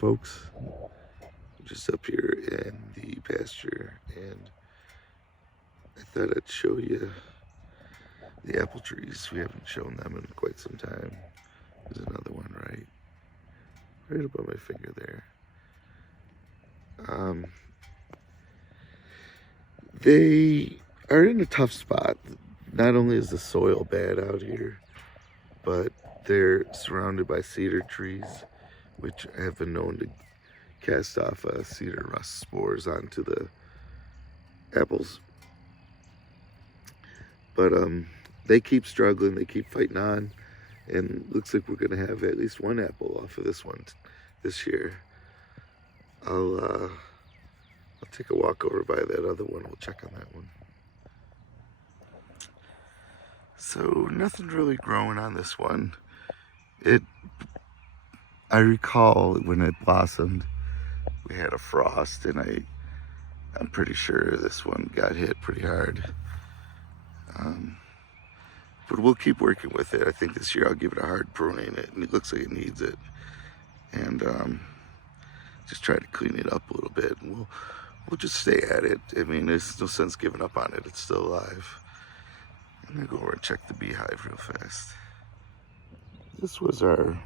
folks. I'm just up here in the pasture, and I thought I'd show you the apple trees. We haven't shown them in quite some time. There's another one right above my finger there. They are in a tough spot. Not only is the soil bad out here, but they're surrounded by cedar trees, which have been known to cast off cedar rust spores onto the apples. But they keep struggling, they keep fighting on, and looks like we're gonna have at least one apple off of this one this year. I'll take a walk over by that other one. We'll check on that one. So nothing really growing on this one. I recall when it blossomed, we had a frost, and I'm pretty sure this one got hit pretty hard. But we'll keep working with it. I think this year I'll give it a hard pruning, and it looks like it needs it. And just try to clean it up a little bit, and we'll just stay at it. I mean, there's no sense giving up on it. It's still alive. I'm gonna go over and check the beehive real fast. This was our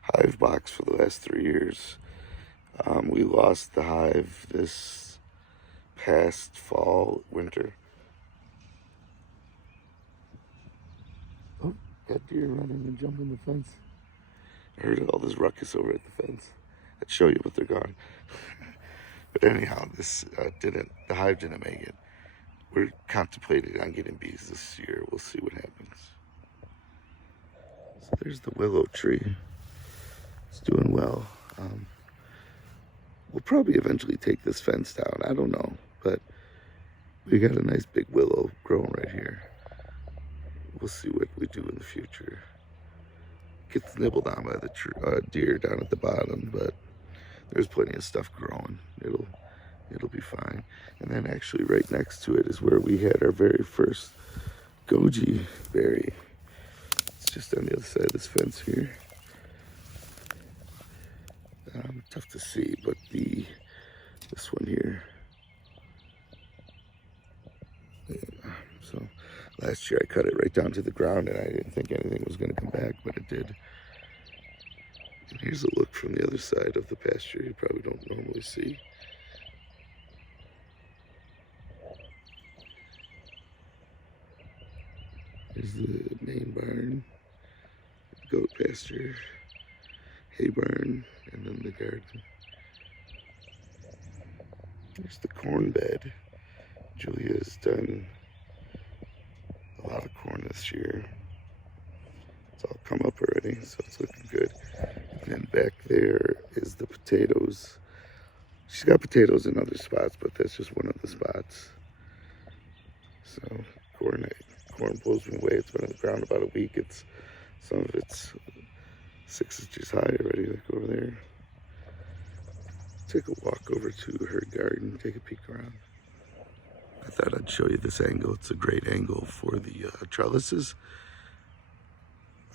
hive box for the last 3 years. We lost the hive this past fall, winter. Oh, got deer running and jumping the fence. I heard all this ruckus over at the fence. I'd show you, but they're gone. But anyhow, the hive didn't make it. We're contemplating on getting bees this year. We'll see what happens. So there's the willow tree. It's doing well. We'll probably eventually take this fence down. I don't know, but we got a nice big willow growing right here. We'll see what we do in the future. Gets nibbled on by the deer down at the bottom, but there's plenty of stuff growing. It'll be fine. And then actually right next to it is where we had our very first goji berry. It's just on the other side of this fence here. Tough to see, but this one here. Yeah, so last year I cut it right down to the ground, and I didn't think anything was going to come back, but it did. And here's a look from the other side of the pasture you probably don't normally see. There's the main barn, goat pasture, hay barn, and then the garden. There's the corn bed. Julia's done a lot of corn this year. It's all come up already, so it's looking good. And then back there is the potatoes. She's got potatoes in other spots, but that's just one of the spots. So corn blows me away. It's been on the ground about a week. Some of it's 6 inches high already, like over there. Take a walk over to her garden, take a peek around. I thought I'd show you this angle. It's a great angle for the trellises.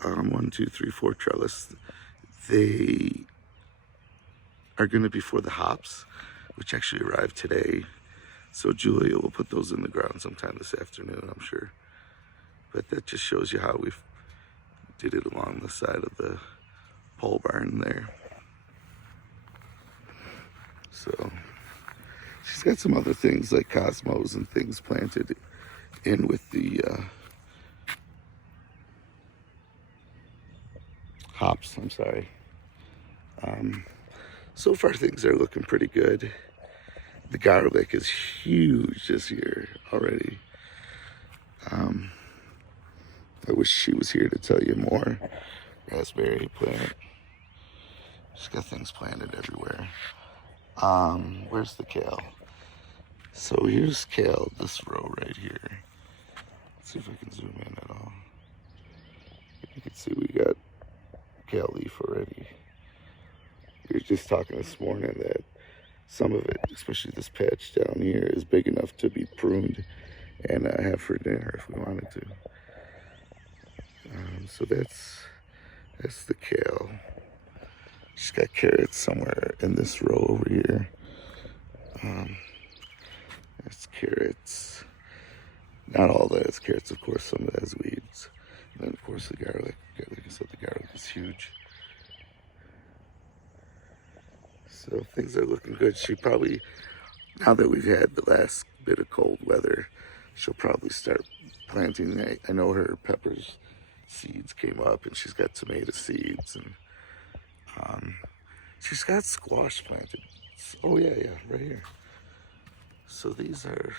1, 2, 3, 4 trellis. They are going to be for the hops, which actually arrived today. So Julia will put those in the ground sometime this afternoon, I'm sure. But that just shows you how we did it along the side of the pole barn there. So she's got some other things like cosmos and things planted in with the hops, I'm sorry. So far things are looking pretty good. The garlic is huge this year already. I wish she was here to tell you more. Raspberry plant. She's got things planted everywhere. Where's the kale? So here's kale, this row right here. Let's see if I can zoom in at all. You can see we got kale leaf already. We were just talking this morning that some of it, especially this patch down here, is big enough to be pruned and have for dinner if we wanted to. So that's the kale. She's got carrots somewhere in this row over here. There's carrots. Not all that is carrots, of course. Some of that is weeds. And then, of course, the garlic. Like I said, the garlic is huge. So things are looking good. She probably, now that we've had the last bit of cold weather, she'll probably start planting. I know her peppers seeds came up, and she's got tomato seeds, and she's got squash planted. Oh yeah, right here. So these are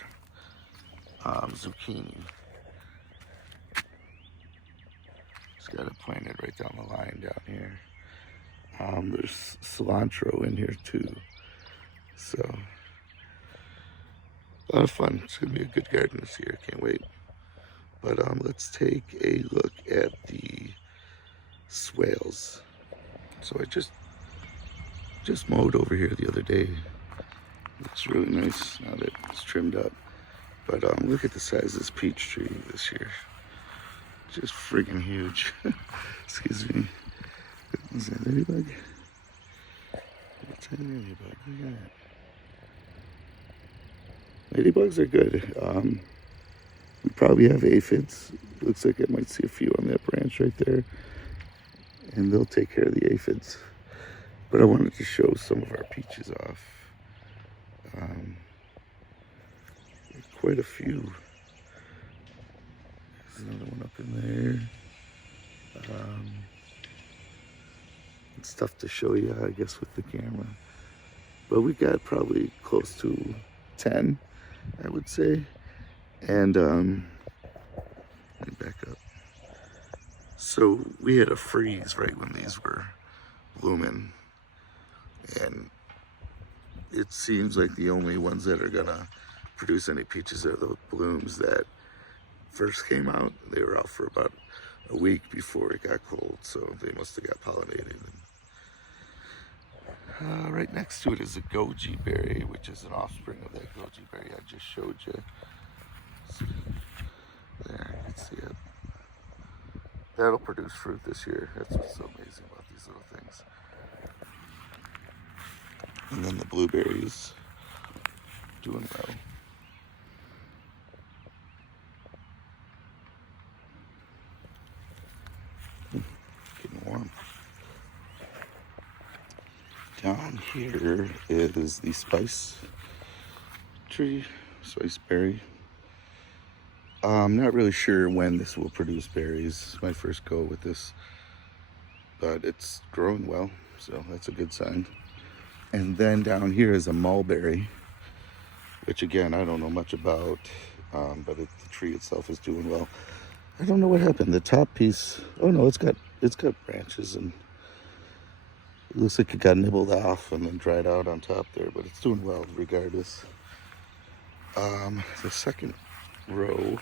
zucchini. She's got it planted right down the line down here. There's cilantro in here too. So a lot of fun. It's gonna be a good garden this year. Can't wait. But let's take a look at the swales. So I just mowed over here the other day. Looks really nice now that it's trimmed up. But look at the size of this peach tree this year. Just friggin' huge. Excuse me. Is that ladybug? What's that ladybug? Look at that. Ladybugs are good. We probably have aphids. Looks like I might see a few on that branch right there. And they'll take care of the aphids. But I wanted to show some of our peaches off. Quite a few. There's another one up in there. It's tough to show you, I guess, with the camera. But we got probably close to 10, I would say. And let me back up. So we had a freeze right when these were blooming. And it seems like the only ones that are gonna produce any peaches are the blooms that first came out. They were out for about a week before it got cold, so they must have got pollinated. Right next to it is a goji berry, which is an offspring of that goji berry I just showed you. There, you can see it. That'll produce fruit this year. That's what's so amazing about these little things. And then the blueberries, doing well. Getting warm. Down here is the spice tree, spice berry. I'm not really sure when this will produce berries. It's my first go with this, but it's growing well, so that's a good sign. And then down here is a mulberry, which again, I don't know much about, but the tree itself is doing well. I don't know what happened. The top piece, oh no, it's got branches, and it looks like it got nibbled off and then dried out on top there, but it's doing well regardless. The second row,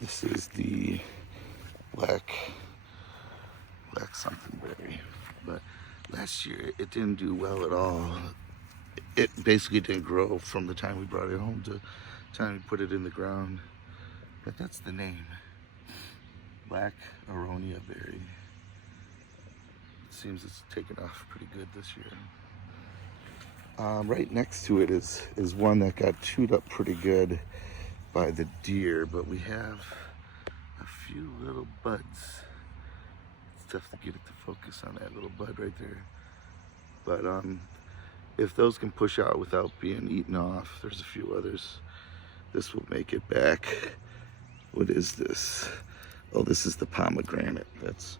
this is the black something berry, but last year it didn't do well at all. It basically didn't grow from the time we brought it home to the time we put it in the ground, but that's the name, black aronia berry. It seems it's taken off pretty good this year. Right next to it is one that got chewed up pretty good by the deer, but we have a few little buds. It's tough to get it to focus on that little bud right there. But if those can push out without being eaten off, there's a few others. This will make it back. What is this? Oh, this is the pomegranate. That's,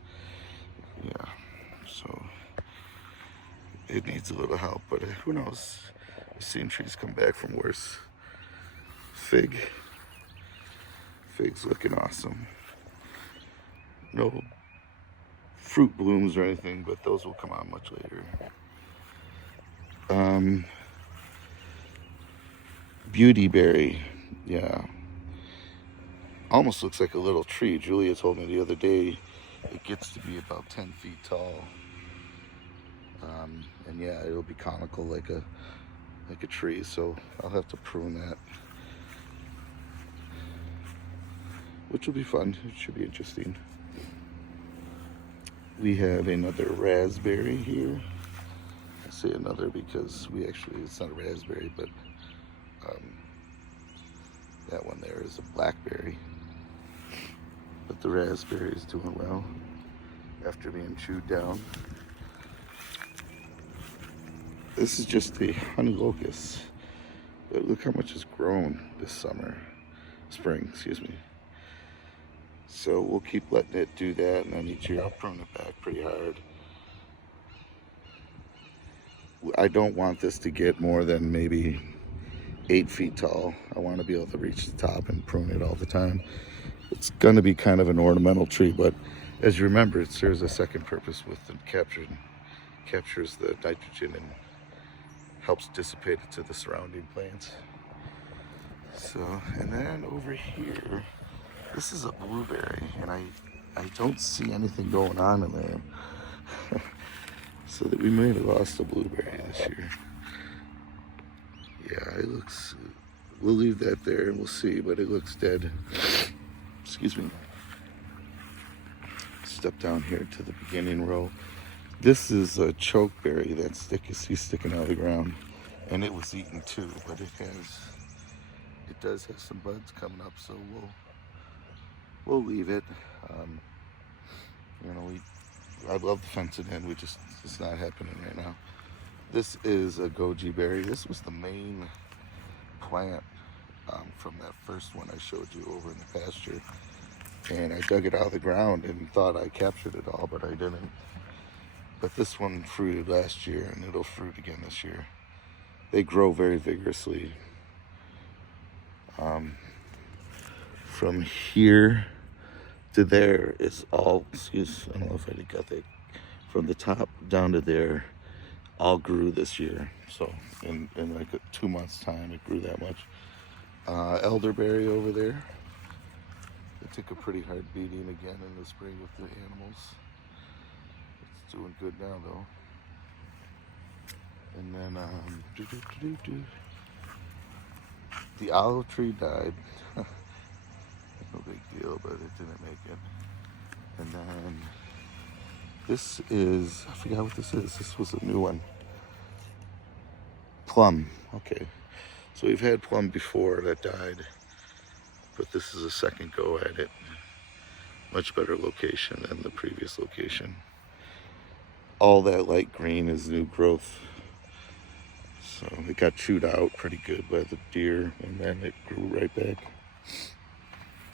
yeah, so it needs a little help, but who knows? I've seen trees come back from worse. Fig's looking awesome. No fruit blooms or anything, but those will come out much later. Beautyberry, yeah. Almost looks like a little tree. Julia told me the other day it gets to be about 10 feet tall. And yeah, it'll be conical like a tree, so I'll have to prune that, which will be fun. It should be interesting. We have another raspberry here. I say another because it's not a raspberry, but um, that one there is a blackberry. But the raspberry is doing well after being chewed down. This is just a honey locust. But look how much has grown this spring, excuse me. So we'll keep letting it do that, and then each year I'll prune it back pretty hard. I don't want this to get more than maybe 8 feet tall. I want to be able to reach the top and prune it all the time. It's going to be kind of an ornamental tree, but as you remember, it serves a second purpose with the captures the nitrogen and helps dissipate it to the surrounding plants. So, and then over here, this is a blueberry, and I don't see anything going on in there. So that we may have lost a blueberry this year. Yeah, it looks, we'll leave that there and we'll see, but it looks dead. Excuse me. Step down here to the beginning row. This is a chokeberry that's sticking out of the ground, and it was eaten too, but it does have some buds coming up, so we'll leave it. You know, I'd love to fence it in. It's not happening right now. This is a goji berry. This was the main plant from that first one I showed you over in the pasture. And I dug it out of the ground and thought I captured it all, but I didn't. But this one fruited last year, and it'll fruit again this year. They grow very vigorously. From here to there is all, I don't know if I got that, from the top down to there, all grew this year. So in like 2 months time, it grew that much. Elderberry over there. It took a pretty hard beating again in the spring with the animals. It's doing good now though. And then the olive tree died. No big deal, but it didn't make it. And then this is, I forgot what this is. This was a new one. Plum. Okay. So we've had plum before that died, but this is a second go at it. Much better location than the previous location. All that light green is new growth. So it got chewed out pretty good by the deer, and then it grew right back.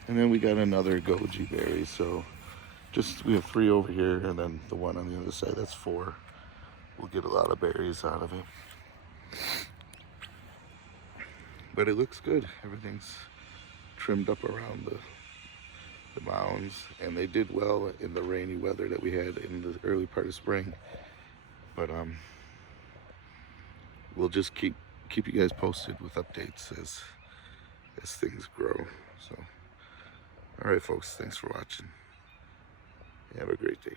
And then we got another goji berry. So we have 3 over here, and then the one on the other side, that's 4. We'll get a lot of berries out of it. But it looks good. Everything's trimmed up around the mounds, and they did well in the rainy weather that we had in the early part of spring. But we'll just keep you guys posted with updates as things grow. So, all right, folks, thanks for watching. Have a great day.